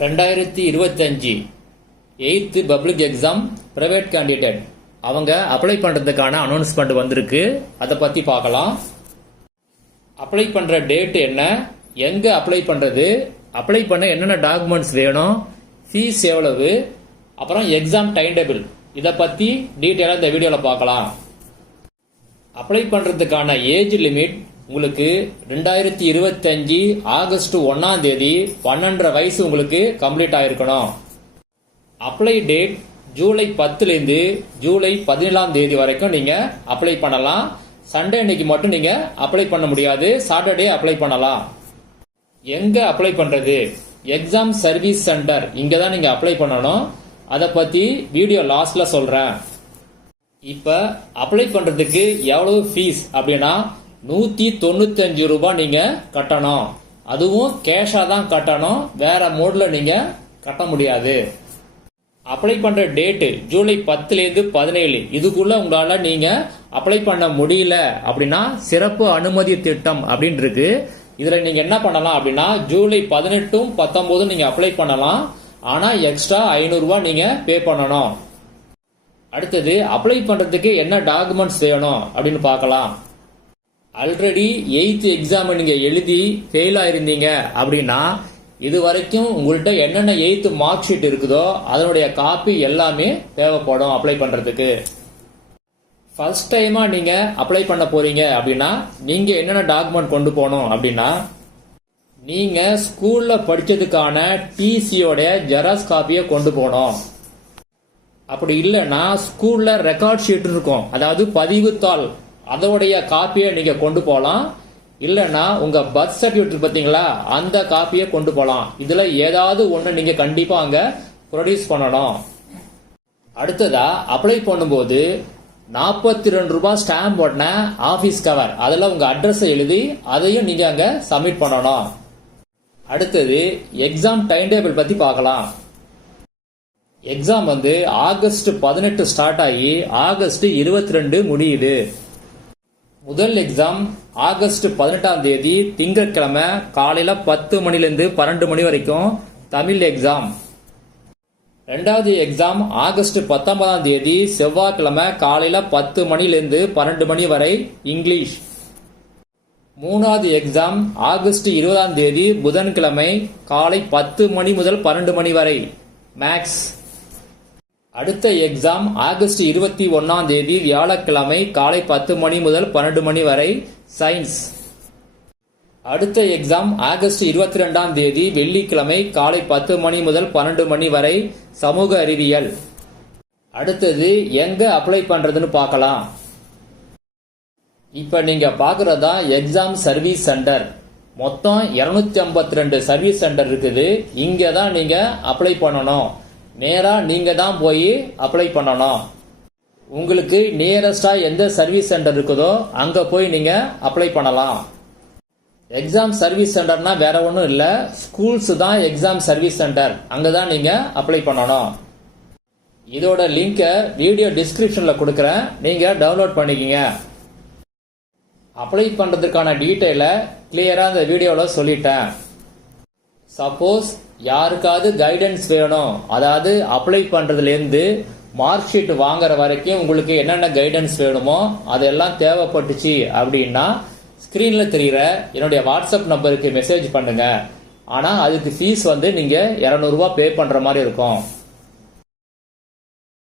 2025 8th public exam private candidate அவங்க apply பண்ணுறதுக்கான announcement வந்திருக்கு. அதை பற்றி பார்க்கலாம். அப்ளை பண்ணுற டேட் என்ன, எங்கே அப்ளை பண்ணுறது, அப்ளை பண்ண என்னென்ன டாக்குமெண்ட்ஸ் வேணும், ஃபீஸ் எவ்வளவு, அப்புறம் எக்ஸாம் டைம் டேபிள், இதை பற்றி டீட்டெயிலாக இந்த வீடியோவில் பார்க்கலாம். அப்ளை பண்ணுறதுக்கான ஏஜ் லிமிட் உங்களுக்கு 2025 ஆகஸ்ட் 1ஆம் தேதி 12.5 வயசு உங்களுக்கு கம்ப்ளீட் ஆயிருக்கணும். அப்ளை டேட் ஜூலை 10லேருந்து ஜூலை 17ஆம் தேதி வரைக்கும் நீங்க அப்ளை பண்ணலாம். சண்டே அன்னைக்கு மட்டும் நீங்க அப்ளை பண்ண முடியாது, சாட்டர்டே அப்ளை பண்ணலாம். எங்க அப்ளை பண்றது? எக்ஸாம் சர்வீஸ் சென்டர், இங்க தான் நீங்க அப்ளை பண்ணணும். அதை பத்தி வீடியோ லாஸ்ட்ல சொல்றேன். இப்ப அப்ளை பண்றதுக்கு எவ்வளவு ஃபீஸ் அப்படின்னா 195 ரூபாய் நீங்க கட்டணும். அதுவும் கேஷா தான் கட்டணும், வேற மோட்ல நீங்க கட்ட முடியாது. அப்ளை பண்ற டேட் ஜூலை 10லேருந்து 17 இதுக்குள்ள உங்களால நீங்க அப்ளை பண்ண முடியல அப்படின்னா சிறப்பு அனுமதி திட்டம் அப்படின்னு இருக்கு. இதுல நீங்க என்ன பண்ணலாம் அப்படின்னா ஜூலை 18, 19 நீங்க அப்ளை பண்ணலாம். ஆனா எக்ஸ்ட்ரா 500 ரூபாய் நீங்க பே பண்ணணும். அடுத்தது அப்ளை பண்றதுக்கு என்ன டாக்குமெண்ட்ஸ் வேணும் அப்படின்னு பார்க்கலாம். ஆல்ரெடி 8th எக்ஸாம் நீங்க எழுதி ஃபெயில் ஆயிருந்தீங்க அப்படின்னா இது வரைக்கும் உங்கள்கிட்ட என்னென்ன 8th மார்க் ஷீட் இருக்குதோ அதனுடைய காப்பி எல்லாமே தேவைப்படும் அப்ளை பண்றதுக்கு. ஃபர்ஸ்ட் டைமா நீங்க அப்ளை பண்ண போறீங்க அப்படின்னா நீங்க என்னென்ன டாக்குமெண்ட் கொண்டு போகணும் அப்படின்னா நீங்க ஸ்கூல்ல படிச்சதுக்கான டிசியோட ஜெராக்ஸ் காப்பியை கொண்டு போகணும். அப்படி இல்லைன்னா ஸ்கூல்ல ரெக்கார்ட் ஷீட் இருக்கும், அதாவது பதிவுத்தாள், அதோடைய காப்பியை நீங்க கொண்டு போகலாம். இல்லைன்னா உங்க பர்த் சர்டிபிகேட் பாத்தீங்களா, அந்த காப்பியை கொண்டு போகலாம். இதுல ஏதாவது ஒண்ணு நீங்க கண்டிப்பா அங்க ப்ரொடியூஸ் பண்ணணும். அடுத்ததா அப்ளை பண்ணும்போது 42 ரூபாய் ஸ்டாம்ப் போட்ட ஆபீஸ் கவர், அதுல உங்க அட்ரஸ் எழுதி அதையும் நீங்க அங்க சப்மிட் பண்ணணும். அடுத்தது எக்ஸாம் டைம் டேபிள் பத்தி பார்க்கலாம். எக்ஸாம் வந்து ஆகஸ்ட் 18 ஸ்டார்ட் ஆகி ஆகஸ்ட் 22 முடியுது. முதல் எக்ஸாம் ஆகஸ்ட் 18ஆம் தேதி திங்கட்கிழமை காலையில 10 மணிலிருந்து 12 மணி வரைக்கும் தமிழ் எக்ஸாம். ரெண்டாவது எக்ஸாம் ஆகஸ்ட் 19ஆம் தேதி செவ்வாய்க்கிழமை காலையில 10 மணிலிருந்து 12 மணி வரை இங்கிலீஷ். மூணாவது எக்ஸாம் ஆகஸ்ட் 20ஆம் தேதி புதன்கிழமை காலை 10 மணி முதல் 12 மணி வரை மேக்ஸ். அடுத்த எக்ஸாம் ஆகஸ்ட் 21ஆம் தேதி வியாழக்கிழமை காலை 10 மணி முதல் 12 மணி வரை சயின்ஸ். அடுத்த எக்ஸாம் ஆகஸ்ட் 22ஆம் தேதி வெள்ளிக்கிழமை காலை 10 மணி முதல் 12 மணி வரை சமூக அறிவியல். அடுத்தது எங்க அப்ளை பண்றதுன்னு பார்க்கலாம். இப்ப நீங்க பாக்குறதா எக்ஸாம் சர்வீஸ் சென்டர். மொத்தம் 252 சர்வீஸ் சென்டர் இருக்குது. இங்க தான் நீங்க அப்ளை பண்ணணும். நேரா நீங்க தான் போய் அப்ளை பண்ணணும். உங்களுக்கு நியரஸ்டா எந்த சர்வீஸ் சென்டர் இருக்குதோ அங்க போய் நீங்க அப்ளை பண்ணலாம். எக்ஸாம் சர்வீஸ் சென்டர்னா வேற ஒன்றும் இல்ல, ஸ்கூல்ஸ் தான் எக்ஸாம் சர்வீஸ் சென்டர், அங்கதான் நீங்க அப்ளை பண்ணணும். இதோட லிங்க வீடியோ டிஸ்கிரிப்ஷன்ல கொடுக்கறேன், நீங்க டவுன்லோட் பண்ணிக்கங்க. அப்ளை பண்றதுக்கான டீட்டெயிலை கிளியரா இந்த வீடியோல சொல்லிட்டேன். சப்போஸ் யாருக்காவது கைடன்ஸ் வேணும், அதாவது அப்ளை பண்றதுல இருந்து மார்க் ஷீட் வாங்குற வரைக்கும் உங்களுக்கு என்னென்ன கைடன்ஸ் வேணுமோ அதெல்லாம் தேவைப்பட்டுச்சு அப்படின்னா ஸ்கிரீன்ல தெரியுற என்னுடைய வாட்ஸ்அப் நம்பருக்கு மெசேஜ் பண்ணுங்க. ஆனா அதுக்கு ஃபீஸ் வந்து நீங்க 200 ரூபாய் பே பண்ற மாதிரி இருக்கும்.